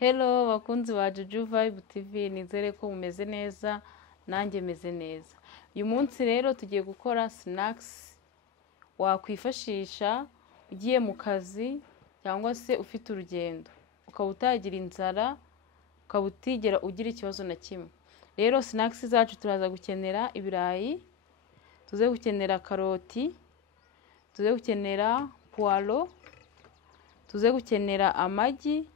Hello bakunzi ba Juju Vibe TV, nizere ko mumeze neza nanjye meze neza. Uyu munsi rero tugiye gukora snacks wakwifashisha ugiye mu kazi cyangwa se ufite urugendo ukaba utagira inzara, ukaba utigera ugira ikibazo na kimwe. Rero snacks zacu turaza gukenera ibirayi, tuze gukenera karoti, tuze gukenera poiro, tuze gukenera amagi,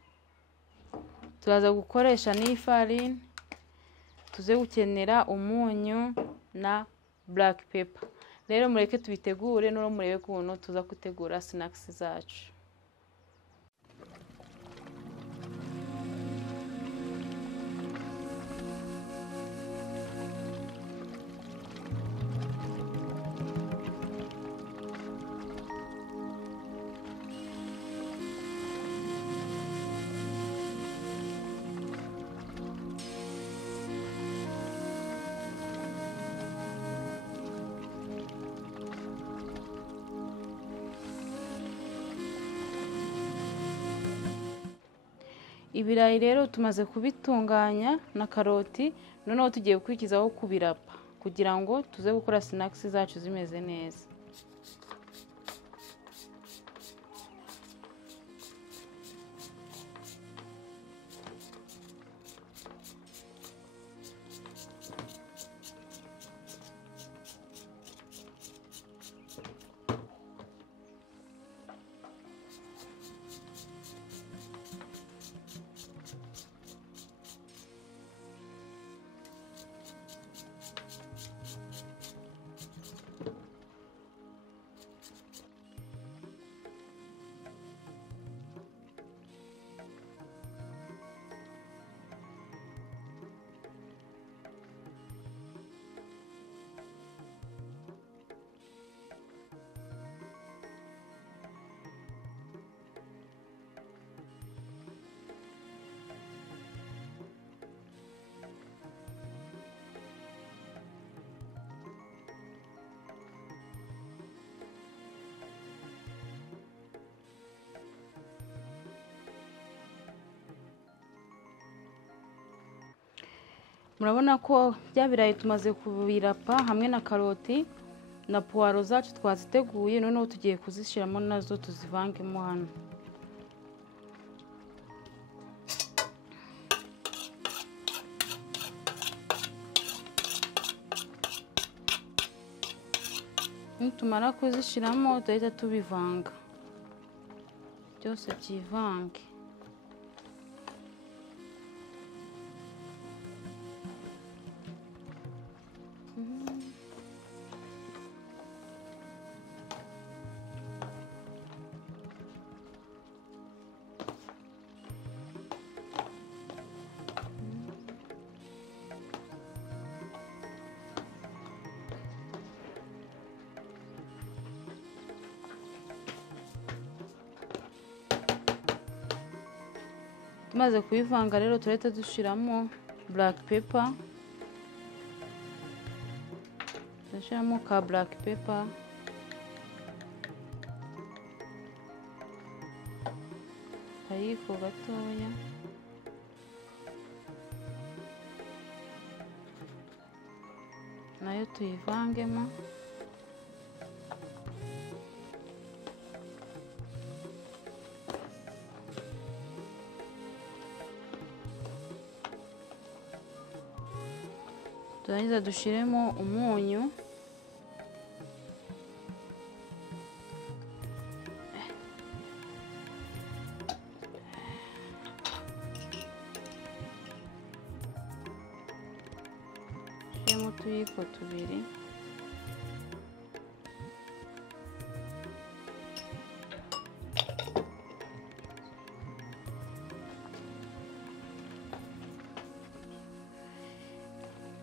turaza gukoresha n'ifarini, tuze gukenera umunyu na black pepper. Rero mureke tubitegure no murebe ukuntu tuza gutegura snacks zacu. Ibirayi rero tumaze kubitunganya na karoti, noneho tugiye gukurikizaho kubirapa kugira ngo tuze gukora snacks zacu zimeze neza. Murabona ko bya birayi tumaze kubirapa hamwe na karoti na poiro zacu twaziteguye, noneho tugiye kuzishiramo nazo tuzivangemo hano. Nitumara kuzishiramo tuhita tubivanga byose byivange. Tumaze kubivanga rero turahita dushiramo black pepper, dushiramo ka black pepper, kayiko gatoya, nayo tuyivangemo. Turangiza dushiremo umunyu, dushiremo utuyiko tubiri,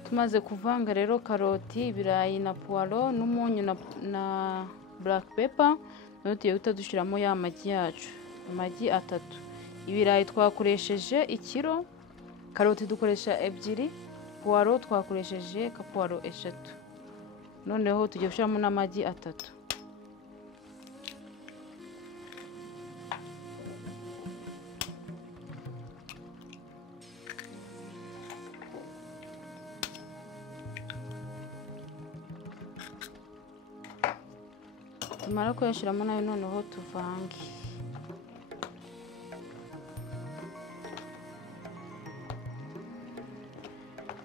tumaze kuvanga rero karoti, ibirayi na poiro n'umunyu na black pepper, noneho tugiye guhita dushiramo ya magi yacu, amagi 3. Ibirayi twakoresheje 1 kilo, karoti dukoresha 2, poiro twakoresheje ka poiro 3. Noneho tugiye gushiramo n'amagi 3. tumara kuyashyiramo nayo noneho tuvange.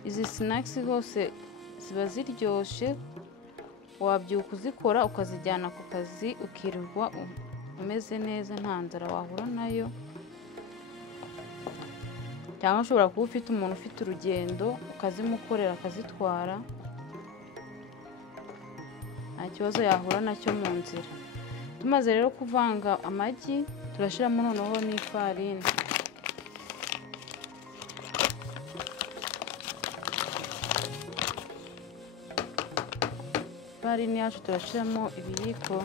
Izi snacks rwose ziba ziryoshye, wabyuka uzikora ukazijyana ku kazi ukirirwa umeze neza nta nzara wahura nayo, cyangwa ushobora kuba ufite umuntu ufite urugendo ukazimukorera akazitwara, nta kibazo yahura nacyo mu nzira. Tumaze rero kuvanga amagi, turashyiramo noneho n'ifarini. Ifarini yacu turashyiramo ibiyiko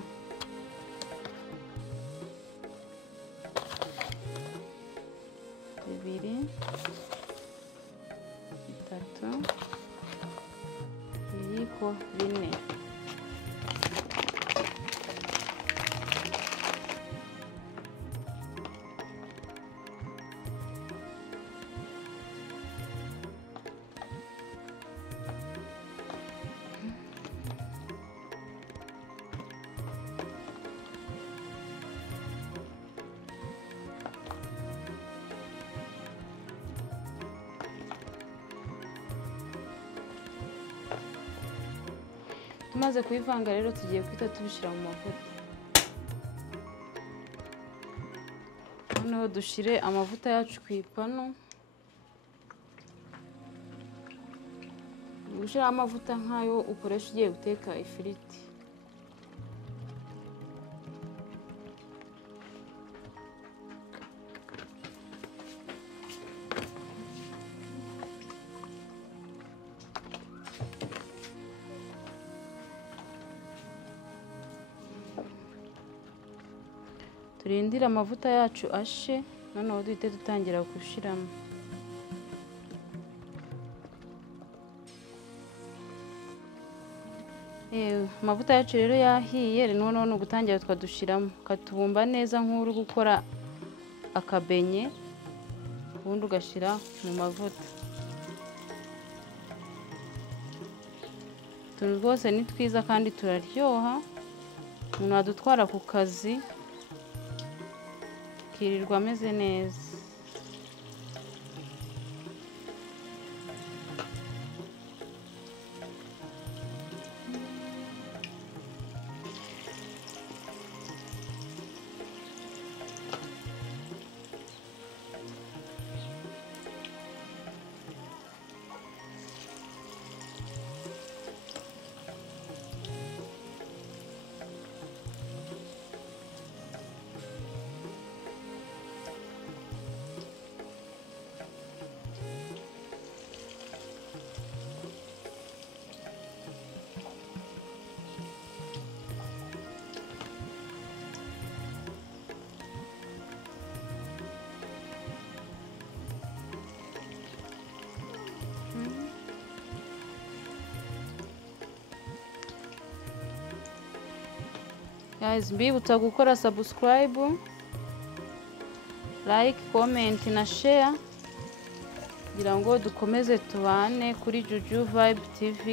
bibiri, bitatu, ibiyiko bine. Tumaze kubivanga rero tugiye guhita tubishyira mu mavuta. Noneho dushyire amavuta yacu ku ipanu. Gushyiraho amavuta nk'ayo ukoresha ugiye guteka ifiriti. Turindire amavuta yacu ashe, noneho duhite dutangira gushyiramo. Amavuta yacu rero yahiye, noneho ni ugutangira tukadushyiramo, ukatubumba neza nk'uri gukora akabenye, ubundi ugashyira mu mavuta. Utuntu rwose ni twiza kandi turaryoha, umuntu wadutwara ku kazi akirirwa ameze neza. Guys, mbibutsa gukora subscribe, like, comment na share kugira ngo dukomeze tubane kuri Juju Vibe TV.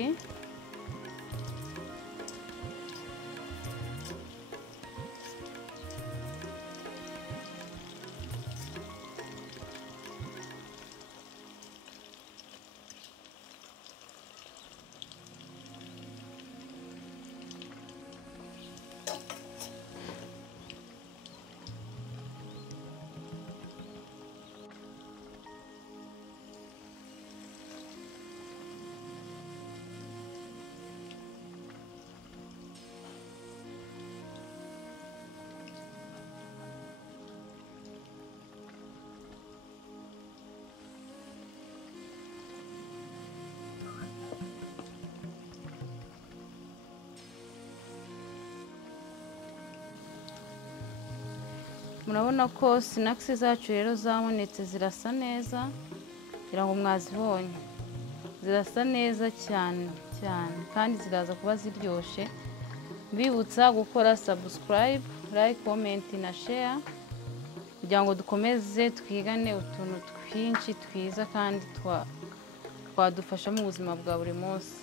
Murabona ko snacks zacu rero zabonetse, zirasa neza, kugira ngo mwazibonye, zirasa neza cyane cyane kandi ziraza kuba ziryoshye. Mbibutsa gukora subscribe, like, comment na share kugira ngo dukomeze twigane utuntu twinshi twiza kandi twadufasha mu buzima bwa buri munsi.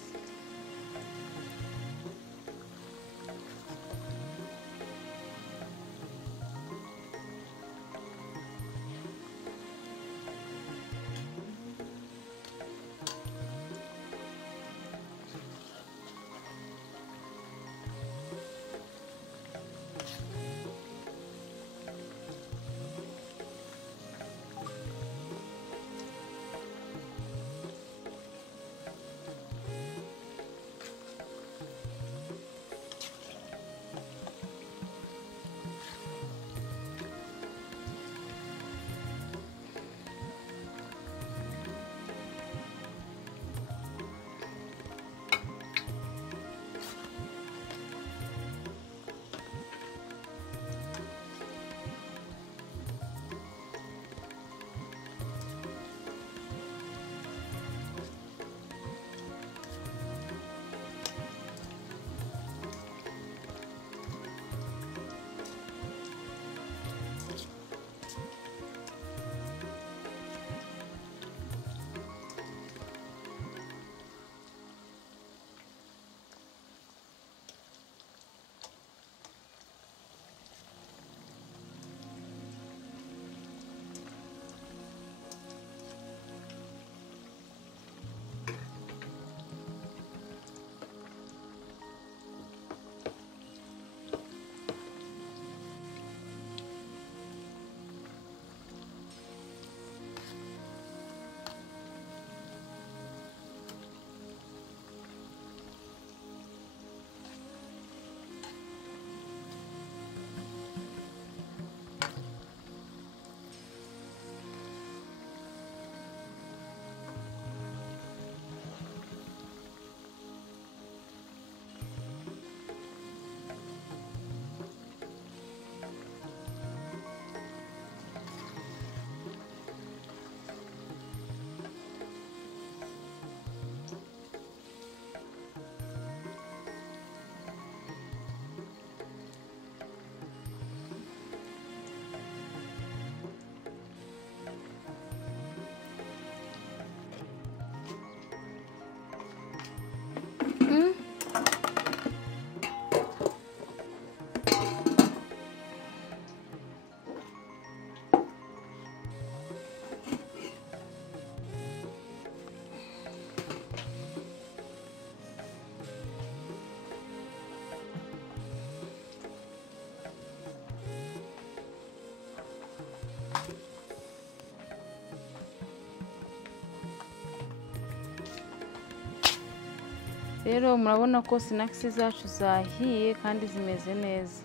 rero murabona ko snacks zacu zahiye kandi zimeze neza.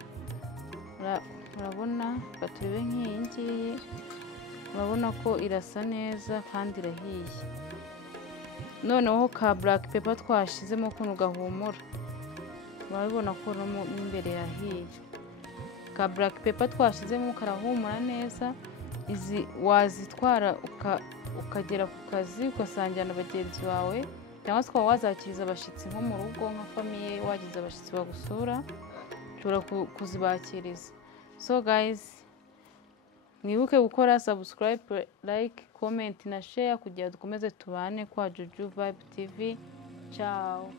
Murabona baturebe nk'iyi ngiyi, murabona ko irasa neza kandi irahiye. Noneho ka black pepper twashizemo kuno gahumura, murabona ko no imbere yahiye. Ka black pepper twashizemo karahumura neza. Izi wazitwara ukagera ku kazi ugasangira na bagenzi bawe, cyangwa se ukaba wazakiriza abashitsi nko mu rugo nka famiye, wagize abashitsi bagusura ushobora kuzibakiriza. So guys, mwibuke gukora subscribe, like, comment na share kugira dukomeze tubane kwa Juju Vibe TV. Ciao.